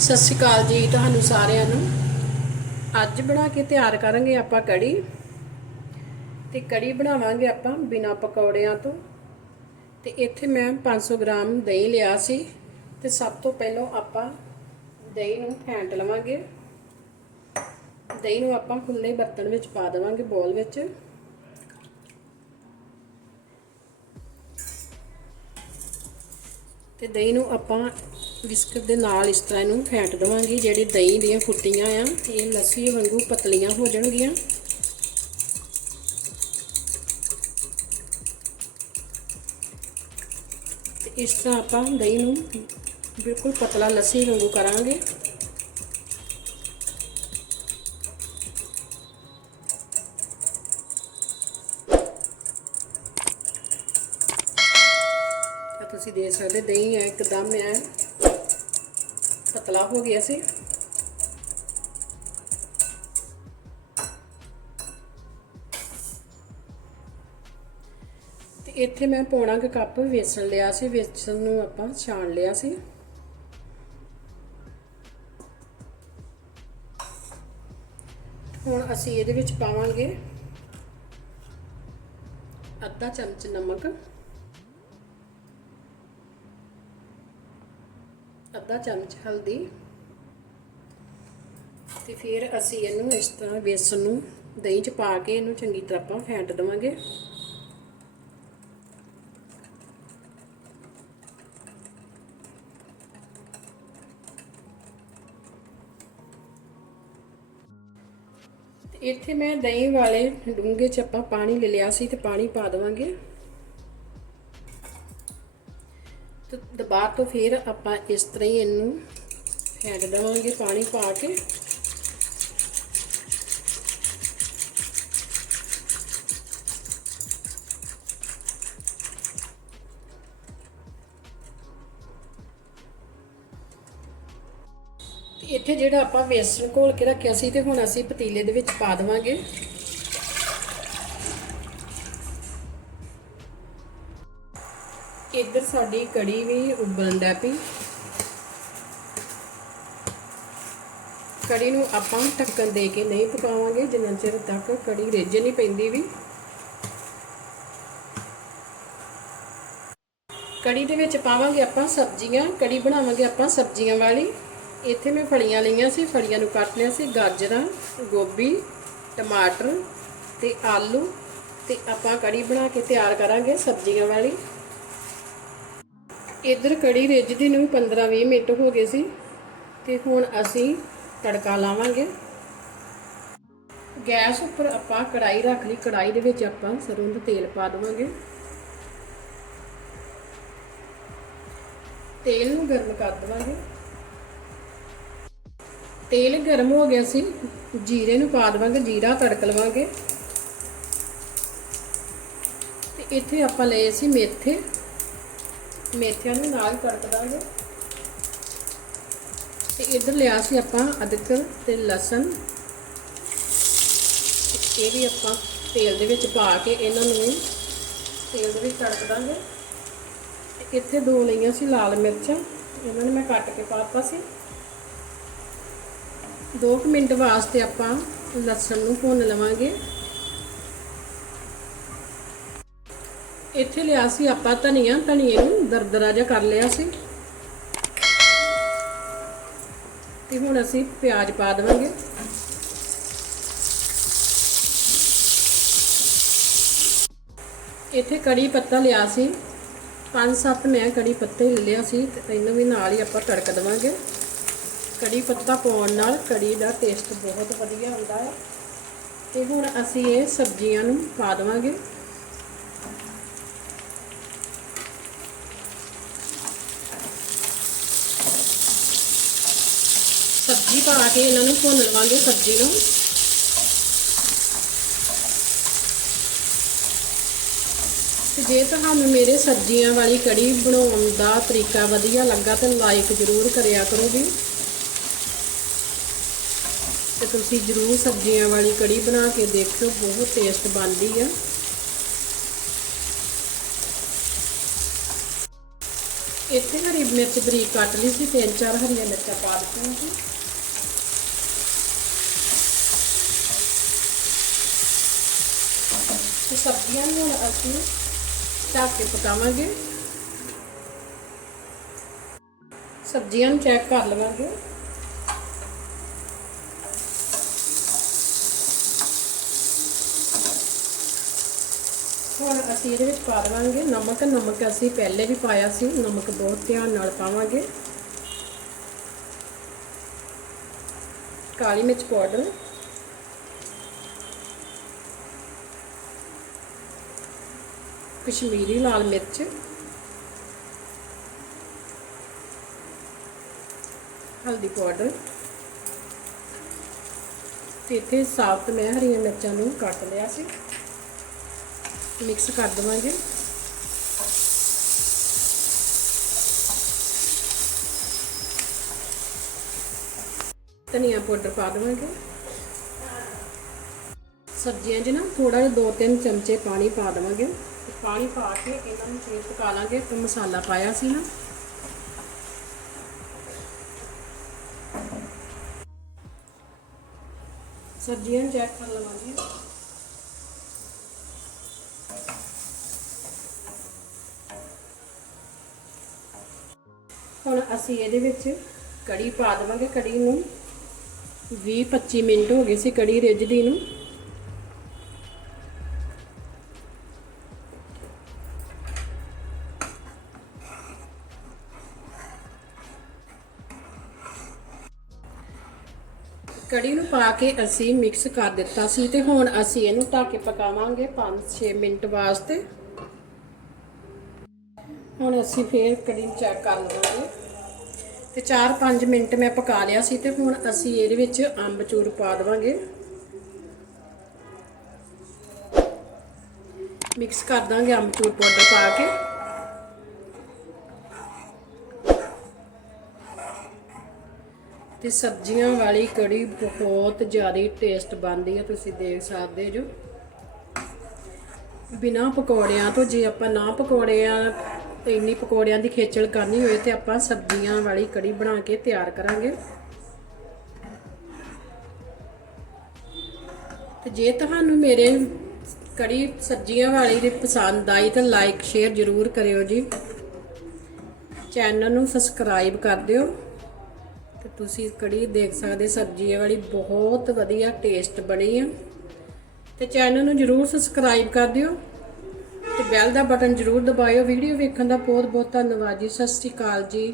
ਸਤਿ ਸ਼੍ਰੀ ਅਕਾਲ ਜੀ ਤੁਹਾਨੂੰ ਸਾਰਿਆਂ ਨੂੰ। ਅੱਜ ਬਣਾ ਕੇ ਤਿਆਰ ਕਰਾਂਗੇ ਆਪਾਂ ਕੜੀ। ਤੇ ਕੜੀ ਬਣਾਵਾਂਗੇ ਆਪਾਂ ਬਿਨਾ ਪਕੌੜਿਆਂ ਤੋਂ। ਤੇ ਇੱਥੇ ਮੈਂ 500 ਗ੍ਰਾਮ ਦਹੀਂ ਲਿਆ ਸੀ। ਤੇ ਸਭ ਤੋਂ ਪਹਿਲਾਂ ਆਪਾਂ ਦਹੀਂ ਨੂੰ ਫੈਂਟ ਲਵਾਂਗੇ। ਦਹੀਂ ਨੂੰ ਆਪਾਂ ਖੁੱਲੇ ਬਰਤਨ ਵਿੱਚ ਪਾ ਦੇਵਾਂਗੇ ਬੋਲ ਵਿੱਚ। ਤੇ ਦਹੀਂ ਨੂੰ ਆਪਾਂ ਬਿਸਕਟ ਦੇ ਨਾਲ ਇਸ ਤਰ੍ਹਾਂ ਇਹਨੂੰ ਫੈਂਟ ਦਵਾਂਗੇ, ਜਿਹੜੀ ਦਹੀਂ ਦੀਆਂ ਫੁੱਟੀਆਂ ਆ, ਇਹ ਲੱਸੀ ਵਾਂਗੂ ਪਤਲੀਆਂ ਹੋ ਜਾਣਗੀਆਂ। ਇਸ ਤਰ੍ਹਾਂ ਆਪਾਂ ਦਹੀਂ ਨੂੰ ਬਿਲਕੁਲ ਪਤਲਾ ਲੱਸੀ ਵਾਂਗੂ ਕਰਾਂਗੇ। ਤੁਸੀਂ ਦੇਖ ਸਕਦੇ, ਦਹੀਂ ਹੈ ਇੱਕਦਮ ਹੈ ਪਤਲਾ ਹੋ ਗਿਆ ਸੀ। ਤੇ ਇੱਥੇ ਮੈਂ ਪੌਣਾ ਕੁ ਕੱਪ ਵੇਸਣ ਲਿਆ ਸੀ, ਵੇਸਣ ਨੂੰ ਆਪਾਂ ਛਾਣ ਲਿਆ ਸੀ। ਹੁਣ ਅਸੀਂ ਇਹਦੇ ਵਿੱਚ ਪਾਵਾਂਗੇ ਅੱਧਾ ਚਮਚ ਨਮਕ। ਅੱਧਾ ਚਮਚ ਹਲਦੀ ਤੇ ਫਿਰ ਅਸੀਂ ਇਹਨੂੰ ਇਸ ਤਰ੍ਹਾਂ ਬੇਸਨ ਨੂੰ ਦਹੀਂ 'ਚ ਪਾ ਕੇ ਇਹਨੂੰ ਚੰਗੀ ਤਰ੍ਹਾਂ ਆਪਾਂ ਫੈਂਟ ਦਵਾਂਗੇ। ਇੱਥੇ ਮੈਂ ਦਹੀਂ ਵਾਲੇ ਡੂੰਘੇ 'ਚ ਆਪਾਂ ਪਾਣੀ ਲੈ ਲਿਆ ਸੀ ਤੇ ਪਾਣੀ ਪਾ ਦਵਾਂਗੇ। ਬਾਅਦ ਤੋਂ ਫਿਰ ਆਪਾਂ ਇਸ ਤਰ੍ਹਾਂ ਹੀ ਇਹਨੂੰ ਫੈਂਟ ਦੇਵਾਂਗੇ ਪਾਣੀ ਪਾ ਕੇ। ਇੱਥੇ ਜਿਹੜਾ ਆਪਾਂ ਵੇਸਣ ਘੋਲ ਕੇ ਰੱਖਿਆ ਸੀ ਤੇ ਹੁਣ ਅਸੀਂ ਪਤੀਲੇ ਦੇ ਵਿੱਚ ਪਾ ਦੇਵਾਂਗੇ। ਇੱਧਰ ਸਾਡੀ ਕੜੀ ਵੀ ਉਬਲਣ ਦਾ ਪਈ। ਕੜੀ ਨੂੰ ਆਪਾਂ ਢੱਕਣ ਦੇ ਕੇ ਨਹੀਂ ਪਕਾਵਾਂਗੇ, ਜਿੰਨਾ ਚਿਰ ਤੱਕ ਕੜੀ ਰਿੱਝ ਨਹੀਂ ਪੈਂਦੀ ਵੀ। ਕੜੀ ਦੇ ਵਿੱਚ ਪਾਵਾਂਗੇ ਆਪਾਂ ਸਬਜ਼ੀਆਂ, ਕੜੀ ਬਣਾਵਾਂਗੇ ਆਪਾਂ ਸਬਜ਼ੀਆਂ ਵਾਲੀ। ਇੱਥੇ ਮੈਂ ਫਲੀਆਂ ਲਈਆਂ ਸੀ, ਫਲੀਆਂ ਨੂੰ ਕੱਟ ਲਿਆ ਸੀ, ਗਾਜਰਾਂ, ਗੋਭੀ, ਟਮਾਟਰ ਤੇ ਆਲੂ ਤੇ ਆਪਾਂ ਕੜੀ ਬਣਾ ਕੇ ਤਿਆਰ ਕਰਾਂਗੇ ਸਬਜ਼ੀਆਂ ਵਾਲੀ। ਇੱਧਰ ਕੜੀ ਰਿੱਝਦੀ ਨੂੰ 15-20 ਮਿੰਟ ਹੋ ਗਏ ਸੀ ਤੇ ਹੁਣ ਅਸੀਂ ਤੜਕਾ ਲਾਵਾਂਗੇ। ਗੈਸ ਉੱਪਰ ਆਪਾਂ ਕੜਾਈ ਰੱਖ ਲਈ। ਕੜਾਈ ਦੇ ਵਿੱਚ ਆਪਾਂ ਸਰੋਂ ਦਾ ਤੇਲ ਪਾ ਦੇਵਾਂਗੇ। ਤੇਲ ਨੂੰ ਗਰਮ ਕਰ ਦੇਵਾਂਗੇ। ਤੇਲ ਗਰਮ ਹੋ ਗਿਆ ਸੀ। ਜੀਰੇ ਨੂੰ ਪਾ ਦੇਵਾਂਗੇ। ਜੀਰਾ ਤੜਕ ਲਵਾਂਗੇ। ਤੇ ਇੱਥੇ ਆਪਾਂ ਲਏ ਸੀ ਮੇਥੇ। ਮੇਥਿਆਂ ਨੂੰ ਨਾਲ ਤੜਕ ਦਾਂਗੇ। ਤੇ ਇਧਰ ਲਿਆ ਸੀ ਆਪਾਂ ਅਦਰਕ ਤੇ ਲਸਣ। ਇਹ ਵੀ ਆਪਾਂ ਤੇਲ ਦੇ ਵਿੱਚ ਪਾ ਕੇ ਇਹਨਾਂ ਨੂੰ ਤੇਲ ਦੇ ਵਿੱਚ ਤੜਕ ਦਾਂਗੇ। ਇੱਥੇ ਦੋ ਲਈਆਂ ਸੀ ਲਾਲ ਮਿਰਚਾਂ। ਇਹਨਾਂ ਨੂੰ ਮੈਂ ਕੱਟ ਕੇ ਪਾਤਾ ਸੀ। 2 ਮਿੰਟ ਵਾਸਤੇ ਆਪਾਂ ਲਸਣ ਨੂੰ ਭੁੰਨ ਲਵਾਂਗੇ। ਇੱਥੇ ਲਿਆ ਸੀ ਆਪਾਂ ਧਨੀਆ, ਧਨੀਏ ਨੂੰ ਦਰਦਰਾ ਜਿਹਾ ਕਰ ਲਿਆ ਸੀ। ਤੇ ਹੁਣ ਅਸੀਂ ਪਿਆਜ਼ ਪਾ ਦੇਵਾਂਗੇ। ਇੱਥੇ ਕੜੀ ਪੱਤਾ ਲਿਆ ਸੀ। ਪੰਜ ਸੱਤ ਮੈਂ ਕੜੀ ਪੱਤੇ ਲੈ ਲਿਆ ਸੀ ਤੇ ਇਹਨੂੰ ਵੀ ਨਾਲ ਹੀ ਆਪਾਂ ਤੜਕ ਦੇਵਾਂਗੇ। ਕੜੀ ਪੱਤਾ ਪਾਉਣ ਨਾਲ ਕੜੀ ਦਾ ਟੇਸਟ ਬਹੁਤ ਵਧੀਆ ਹੁੰਦਾ ਹੈ। ਤੇ ਹੁਣ ਅਸੀਂ ਇਹ ਸਬਜ਼ੀਆਂ ਨੂੰ ਪਾ ਦੇਵਾਂਗੇ। ਸਬਜ਼ੀ ਪਾ ਕੇ ਇਹਨਾਂ ਨੂੰ ਭੁੰਨ ਲਵਾਂਗੇ ਸਬਜ਼ੀ ਨੂੰ। ਤੇ ਜੇ ਤੁਹਾਨੂੰ ਮੇਰੇ ਸਬਜ਼ੀਆਂ ਵਾਲੀ ਕੜੀ ਬਣਾਉਣ ਦਾ ਤਰੀਕਾ ਵਧੀਆ ਲੱਗਾ ਤਾਂ ਲਾਈਕ ਜ਼ਰੂਰ ਕਰਿਆ ਕਰੋ ਜੀ ਤੇ ਤੁਸੀਂ ਜ਼ਰੂਰ ਸਬਜ਼ੀਆਂ ਵਾਲੀ ਕੜੀ ਬਣਾ ਕੇ ਦੇਖਿਓ, ਬਹੁਤ ਟੇਸਟ ਬਣਦੀ ਆ। ਇੱਥੇ ਹਰੀ ਮਿਰਚ ਬਰੀਕ ਕੱਟ ਲਈ ਸੀ, ਤਿੰਨ ਚਾਰ ਹਰੀਆਂ ਮਿਰਚਾਂ ਪਾ ਦਿੱਤੀਆਂ ਸੀ। ਤੇ ਸਬਜ਼ੀਆਂ ਨੂੰ ਹੁਣ ਅਸੀਂ ਢੱਕ ਕੇ ਪਕਾਵਾਂਗੇ। ਸਬਜ਼ੀਆਂ ਨੂੰ ਚੈੱਕ ਕਰ ਲਵਾਂਗੇ। ਹੁਣ ਅਸੀਂ ਇਹਦੇ ਵਿੱਚ ਪਾ ਦੇਵਾਂਗੇ ਨਮਕ। ਨਮਕ ਅਸੀਂ ਪਹਿਲੇ ਵੀ ਪਾਇਆ ਸੀ, ਨਮਕ ਬਹੁਤ ਧਿਆਨ ਨਾਲ ਪਾਵਾਂਗੇ। ਕਾਲੀ ਮਿਰਚ ਪਾਊਡਰ। ਕਸ਼ਮੀਰੀ ਲਾਲ ਮਿਰਚ। ਹਲਦੀ ਪਾਊਡਰ। ਤੇ ਇੱਥੇ ਸਾਬਤ ਮੈਂ ਹਰੀਆਂ ਮਿਰਚਾਂ ਨੂੰ ਕੱਟ ਲਿਆ ਸੀ। ਮਿਕਸ ਕਰ ਦਵਾਂਗੇ। ਧਨੀਆ ਪਾਊਡਰ ਪਾ ਦਵਾਂਗੇ। ਸਬਜ਼ੀਆਂ 'ਚ ਨਾ ਥੋੜਾ ਜਿਹਾ ਦੋ ਤਿੰਨ ਚਮਚੇ ਪਾਣੀ ਪਾ ਦਵਾਂਗੇ। ਪਾਣੀ ਪਾ ਕੇ ਇਹਨਾਂ ਨੂੰ ਫੇਰ ਪਕਾ ਲਾਂਗੇ। ਤੇ ਮਸਾਲਾ ਪਾਇਆ ਸੀ ਨਾ। ਸਬਜ਼ੀਆਂ ਚੈੱਕ ਕਰ ਲਵਾਂਗੇ। ਹੁਣ ਅਸੀਂ ਇਹਦੇ ਵਿੱਚ ਕੜੀ ਪਾ ਦੇਵਾਂਗੇ, ਕੜੀ ਨੂੰ 20-25 ਮਿੰਟ ਹੋ ਗਏ ਸੀ ਕੜੀ ਰਿੱਝਦੀ ਨੂੰ। ਕੜੀ ਨੂੰ ਪਾ ਕੇ ਅਸੀਂ ਮਿਕਸ ਕਰ ਦਿੱਤਾ ਸੀ ਤੇ ਹੁਣ ਅਸੀਂ ਇਹਨੂੰ ਢੱਕ ਕੇ ਪਕਾਵਾਂਗੇ 5-6 ਮਿੰਟ ਵਾਸਤੇ। ਹੁਣ ਅਸੀਂ ਫੇਰ ਕੜੀ ਚੈੱਕ ਕਰ ਲਵਾਂਗੇ। ਤੇ 4-5 ਮਿੰਟ ਮੈਂ ਪਕਾ ਲਿਆ ਸੀ ਤੇ ਹੁਣ ਅਸੀਂ ਇਹਦੇ ਵਿੱਚ ਅੰਬਚੂਰ ਪਾ ਦੇਵਾਂਗੇ। ਮਿਕਸ ਕਰ ਦਾਂਗੇ ਅੰਬਚੂਰ ਪਾਊਡਰ ਪਾ ਕੇ। ਤੇ ਸਬਜ਼ੀਆਂ ਵਾਲੀ ਕੜੀ ਬਹੁਤ ਜ਼ਿਆਦਾ ਟੇਸਟ ਬਣਦੀ ਹੈ ਤੁਸੀਂ ਦੇਖ ਸਕਦੇ ਜੋ। ਬਿਨਾ ਪਕੌੜਿਆਂ ਤੋਂ ਜੇ ਆਪਾਂ ਨਾ ਪਕੌੜਿਆਂ ਇੰਨੀ ਪਕੌੜਿਆਂ ਦੀ ਖੇਚਲ ਕਰਨੀ ਹੋਏ ਤੇ ਆਪਾਂ ਸਬਜ਼ੀਆਂ ਵਾਲੀ ਕੜੀ ਬਣਾ ਕੇ ਤਿਆਰ ਕਰਾਂਗੇ। ਤੇ ਜੇ ਤੁਹਾਨੂੰ ਮੇਰੇ ਕੜੀ ਸਬਜ਼ੀਆਂ ਵਾਲੀ ਦੀ ਪਸੰਦ ਆਈ ਤਾਂ ਲਾਈਕ ਸ਼ੇਅਰ ਜ਼ਰੂਰ ਕਰਿਓ ਜੀ। ਚੈਨਲ ਨੂੰ ਸਬਸਕ੍ਰਾਈਬ ਕਰ ਦਿਓ। ਤੇ ਤੁਸੀਂ ਕੜੀ ਦੇਖ ਸਕਦੇ, ਸਬਜ਼ੀਆਂ ਵਾਲੀ ਬਹੁਤ ਵਧੀਆ ਟੇਸਟ ਬਣੀ ਆ। ਤੇ ਚੈਨਲ ਨੂੰ ਜਰੂਰ ਸਬਸਕ੍ਰਾਈਬ ਕਰ ਦਿਓ। ਤੇ ਬੈਲ ਦਾ ਬਟਨ ਜਰੂਰ ਦਬਾਇਓ। ਵੀਡੀਓ ਵੇਖਣ ਦਾ ਬਹੁਤ ਬਹੁਤ ਧੰਨਵਾਦ ਜੀ। ਸਤਿ ਸ਼੍ਰੀ ਅਕਾਲ ਜੀ।